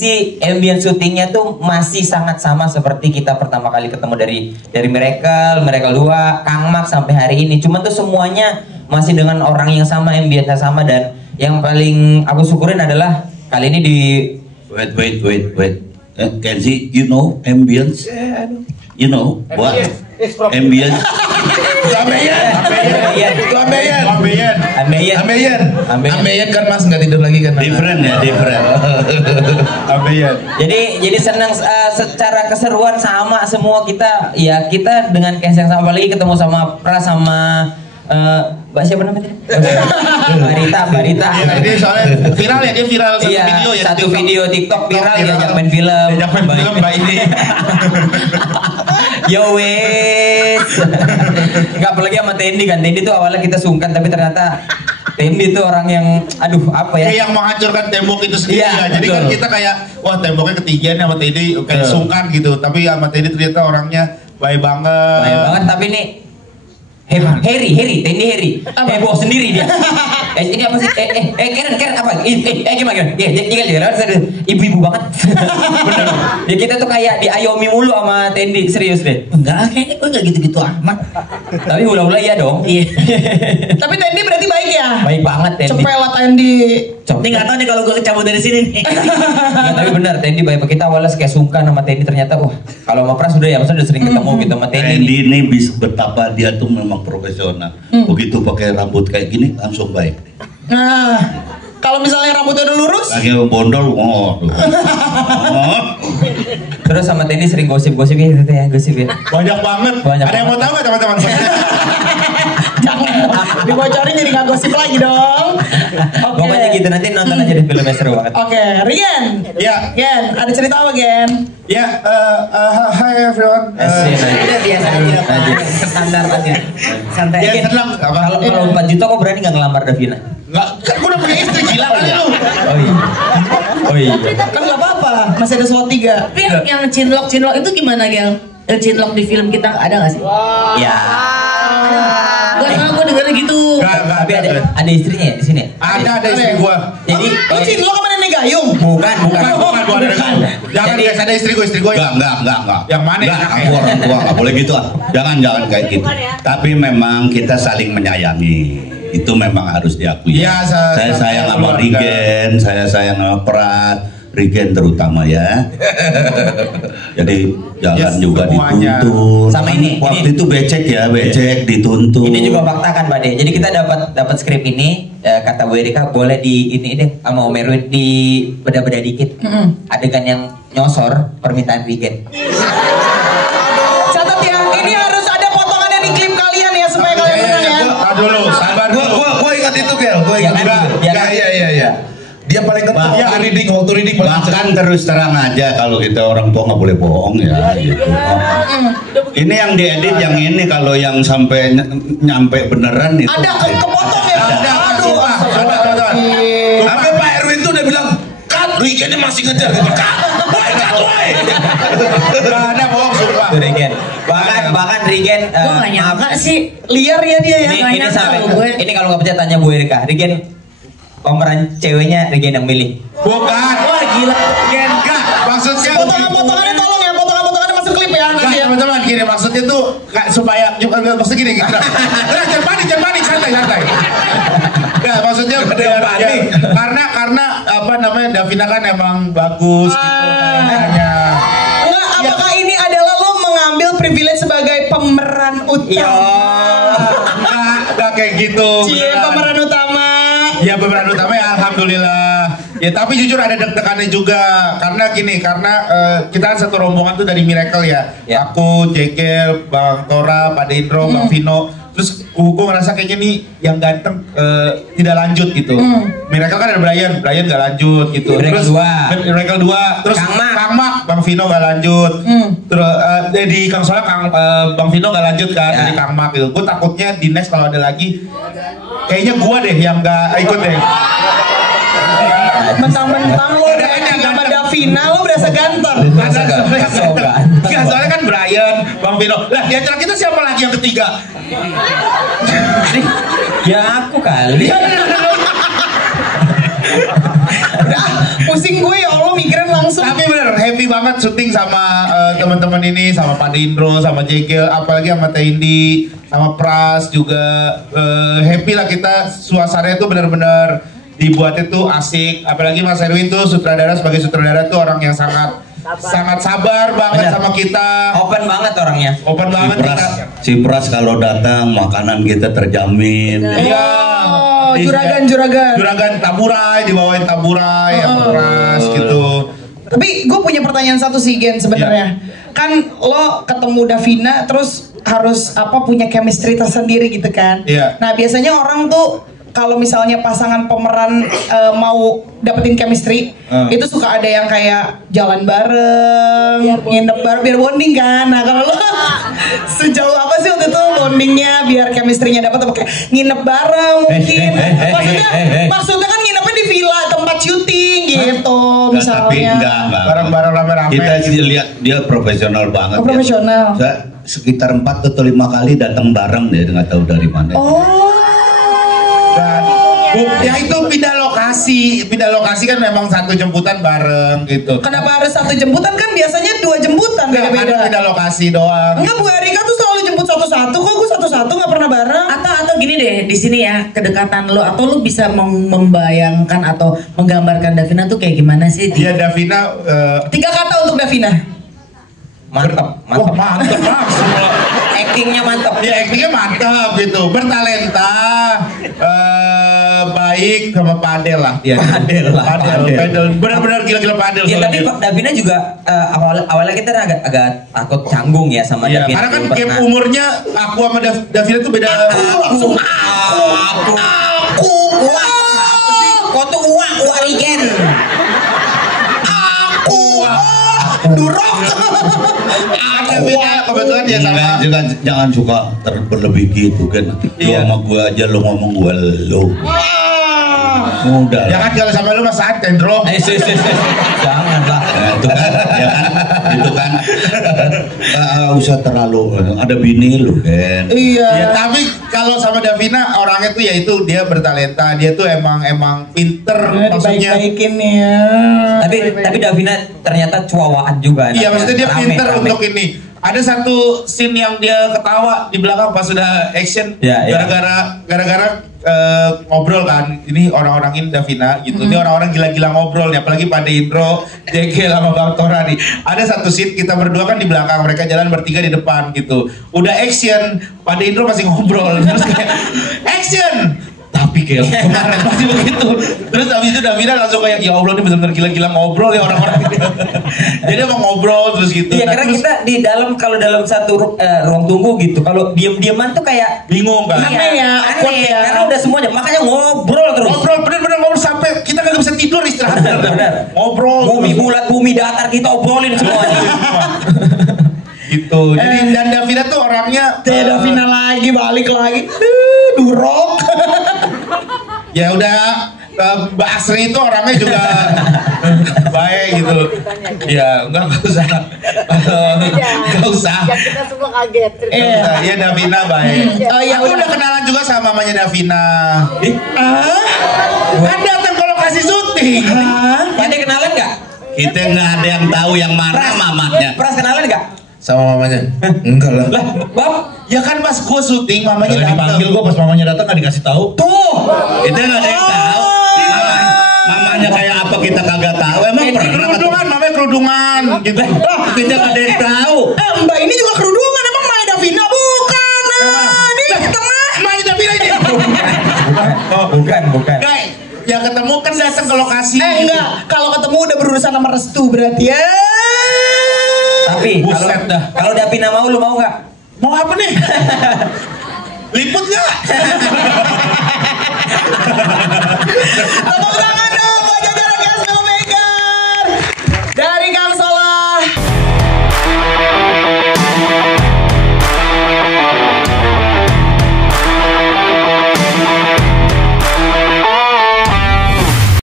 si ambient syutingnya tuh masih sangat sama seperti kita pertama kali ketemu dari Miracle 2, Kang Mak sampai hari ini. Cuman tuh semuanya masih dengan orang yang sama, ambience sama, dan yang paling aku syukurin adalah kali ini di Wait. Kenzie, you know ambience? You know what? Ambience. Ambeien kan Mas nggak tidur lagi kan? Different. Ambeien. Jadi senang secara keseruan sama semua kita dengan case yang sama, apalagi ketemu sama Pras sama Mbak siapa namanya? Mbak Rita. Dia soalnya viral ya, dia viral satu video ya. Satu video TikTok viral diajak main film. Diajak main film Mbak ini. Yo wes. Enggak, apalagi sama Tendi kan. Tendi tuh awalnya kita sungkan, tapi ternyata Tendi tuh orang yang apa ya? Kayak yang menghancurkan tembok itu sendiri ya. Jadi kan kita kayak wah temboknya ketinggian sama Tendi kayak sungkan gitu. Tapi sama Tendi ternyata orangnya baik banget. Baik banget, tapi nih Tendi Harry. Heboh sendiri dia. Ini apa sih? Keren apa? Gimana? Ibu-ibu banget. Bener. Ya kita tuh kayak diayomi mulu sama Tendi, serius deh. Enggak, kayaknya gue enggak gitu-gitu amat. Tapi hula-hula iya dong. Iya. Tapi Tendi berarti baik ya? Baik banget Tendi. Cepet lah Tendi. Ini nggak tahu nih kalau gue cabut dari sini nih. Nggak, tapi benar Tendi baik. Kita awalnya kayak sungkan sama Tendi, ternyata wah kalau sama Pras udah ya, maksudnya udah sering ketemu gitu sama Tendi. Tendi ini bisa betapa dia tuh memang profesional. Begitu pakai rambut kayak gini langsung baik. Nah, kalau misalnya rambutnya udah lurus, lagi bondol, Terus sama Tendi sering gosip-gosip gitu ya, gosip ya. Banyak banget. Ada yang mau tahu nggak teman-teman? jangan dibocorin jadi nggak gosip lagi dong. Pokoknya gitu, nanti nonton aja di filmnya, seru banget. Oke, Rian. Ya. Gen, ada cerita apa Gen? Ya, hi everyone. Udah biasa aja Pak, standar aja. Santai. Ya tenang. Kalau 4 juta kok berani nggak ngelamar Davina? Nggak, kan gue udah punya istri, gila kali lu. Oh iya. Kan nggak apa-apa, masih ada slot 3. Tapi yang cinlok itu gimana Gel? Yang cinlok di film kita ada nggak sih? Ya. Gue dengernya gitu. Tapi ada istrinya ya di sini. Ada istri gue. Jadi Lu cinlok sama nenek gayung? bukan. Jangan guys, ada istri gue. Enggak. Yang mana? Aku orang tua nggak boleh gitu ah. Jangan kayak gitu. Tapi memang kita saling menyayangi. Itu memang harus diakui. Iya, saya sayang sama Rigen, saya sayang sama Prat, Rigen terutama ya. Jadi jalan juga semuanya. dituntun. Sama ini. Waktu itu becek dituntun. Ini juga fakta kan Pak De. Jadi kita dapat skrip ini, kata Bu Erika boleh di ini deh sama Om Erwin di beda-beda dikit. Adegan yang nyosor permintaan Rigen. Catat ya, ini harus ada potongannya di klip kalian ya supaya kalian menang ya. Dulu, sabar dulu. Gue ingat itu Gel, gue ingat itu. Iya. Dia paling ketemu waktu reading Bahkan terus terang aja kalau kita orang tua nggak boleh bohong ya gitu. Ini yang diedit yang ini, kalau yang sampai nyampe beneran itu. Ada kepotong ya. Aduh. Sampai Pak Erwin tuh udah bilang, "Kat, Rigen masih ngejar gitu. Kat, woi." Nggak ada bohong sumpah. Rigen. Bahkan Rigen Gue nggak nyangka sih. Liar ya dia ya. Ini kalau nggak percaya tanya Bu Erika. Rigen pemeran ceweknya Rigen yang milih. Bukan. Wah gila. Gen, enggak. Maksudnya Potongan-potongannya tolong ya, potongan-potongannya masuk klip ya nanti ya. teman-teman gini, maksudnya tuh supaya maksudnya gini. Jangan panik, santai. Enggak, maksudnya karena apa namanya, Davina kan emang bagus gitu kayaknya. Enggak, apakah ini adalah lo mengambil privilege sebagai pemeran utama? Enggak kayak gitu. Pemeran utama. Ya pemeran utama ya alhamdulillah. Ya tapi jujur ada deg-degannya juga karena kita kan satu rombongan tuh dari Miracle ya. Aku, Jekel, Bang Tora, Pak Dendro, Bang Vino. Terus gue ngerasa kayaknya nih yang ganteng tidak lanjut gitu. Miracle kan ada Brian gak lanjut gitu. Miracle 2. Terus Kang Mak, Bang Vino gak lanjut. Terus di Kang Soleh Bang Vino gak lanjut kan, jadi Kang Mak gitu. Gue takutnya di next kalau ada lagi kayaknya gue deh yang gak ikut deh. Mentang-mentang lo ranking sama Davina, lo berasa ganteng. Enggak, soalnya kan Brian, Bang Vino. Lah di acara kita siapa lagi yang ketiga? Ya aku kali. Pusing gue ya Allah mikirin langsung. langsung. Tapi bener happy banget syuting sama teman-teman ini, sama Pak Dindro, sama Jekyll, apalagi sama Tendi, sama Pras juga happy lah kita. Suasananya tuh bener-bener dibuatnya tuh asik. Apalagi Mas Erwin tuh sutradara, sebagai sutradara tuh orang yang sangat sabar banget sama kita. Open banget orangnya. Open banget kita. Si Pras kalau datang makanan kita terjamin. Iya. Oh, juragan. Juragan taburai, dibawain taburai sama Pras gitu. Tapi gue punya pertanyaan satu sih Gen sebenarnya. Kan lo ketemu Davina terus harus punya chemistry tersendiri gitu kan. Iya. Nah, biasanya orang tuh kalau misalnya pasangan pemeran mau dapetin chemistry, itu suka ada yang kayak jalan bareng, nginep bareng biar bonding kan. Nah, kalau lo sejauh apa sih waktu itu bondingnya biar chemistry-nya dapat, apa kayak nginep bareng mungkin? Maksudnya kan nginepnya di villa tempat syuting gitu misalnya. Tapi enggak. Bareng-bareng rame-rame. Kita lihat dia profesional banget. Oh, profesional. Saya sekitar 4 atau 5 kali datang bareng dia, nggak tahu dari mana. Dan ya itu pindah lokasi kan memang satu jemputan bareng gitu. Kenapa harus satu jemputan, kan biasanya 2 jemputan Ada beda-beda. pindah lokasi doang. Enggak, Bu Erika tuh selalu jemput satu-satu, kok gue satu-satu nggak pernah bareng. Atau gini deh, di sini ya kedekatan lo, atau lo bisa membayangkan atau menggambarkan Davina tuh kayak gimana sih? Iya, Davina 3 kata untuk Davina. Mantap. wah, mantep semua. Actingnya mantap. Ya actingnya mantap gitu, bertalenta, baik sama Padel lah dia. Padel, benar-benar gila-gila Padel. Ya tapi Davina juga awalnya kita agak takut canggung ya sama Iya, Davina. karena kan gap umurnya aku sama Davina tuh beda. Langsung aku. Kau tuh uang Rigen. Durok. Davina kebetulan dia sama. Juga jangan suka berlebih gitu kan. Lu sama gua aja lu ngomong gua lu. Udah. Ya kan kalau sama lu Mas Saat Tendro. Jangan lah. Itu kan, ya kan, itu kan. Usah terlalu. Ada bini lu kan. Iya. Ya, tapi kalau sama Davina orangnya tuh ya itu dia bertalenta, dia tuh emang pinter, maksudnya. Baik-baikin ya. Tapi Davina ternyata cuawaan juga. Iya, maksudnya dia Rame, pinter rame. untuk ini. Ada satu scene yang dia ketawa di belakang pas sudah action, Ya, ya. gara-gara ngobrol kan. Ini orang-orang ini Davina gitu. Ini orang-orang gila-gila ngobrol nih, apalagi pada Indro, JG sama Bang Tora nih. Ada satu scene kita berdua kan di belakang, mereka jalan bertiga di depan gitu. Udah action, pada Indro masih ngobrol. Terus kayak action. Tapi kayak kemarin pasti begitu. Terus habis itu Davina langsung kayak ya Allah ini benar-benar gila-gila ngobrol ya orang-orang. Jadi dia mau ngobrol terus gitu. Iya, Nah, karena terus kita di dalam kalau dalam satu ruang tunggu gitu, kalau diem-dieman tuh kayak bingung kan. Aneh ya, awkward aneh, ya. karena udah semuanya, makanya ngobrol terus. Ngobrol bener-bener ngobrol sampai kita kagak bisa tidur istirahat. Benar. Ngobrol. Bumi terus. bulat, bumi datar kita obrolin semuanya. Gitu. Jadi dan Davina tuh orangnya Davina lagi balik lagi. Durok. ya udah Mbak Asri itu orangnya juga baik gitu. Ya enggak usah. Enggak usah. Ya kita semua kaget. Iya Davina baik. Oh iya, Aku udah. udah kenalan juga sama mamanya Davina. Kan datang ke lokasi syuting. Pada kenalan nggak? Kita nggak ada yang tahu yang mana mamatnya. Pras kenalan nggak? Sama mamanya. Enggak lah. Lah, Bab, Ya kan pas gue syuting mamanya Kalau datang. dipanggil gua pas mamanya datang nggak dikasih tahu. tuh. Kita nggak ada yang tahu. Mamanya kayak apa kita kagak tahu. Emang pernah ketemu? Kerudungan, mamanya kerudungan gitu. Kita nggak ada yang tahu. Mbak ini juga kerudungan, emang Maya Davina bukan? Ini di tengah. Mamanya Davina ini. Bukan. Guys, yang ketemu kan datang ke lokasi. Enggak, kalau ketemu udah berurusan sama restu berarti ya. Tapi Buset dah. kalau Davina mau, lu mau nggak? Mau apa nih? Liput nggak? Tepuk tangan dong buat Jaja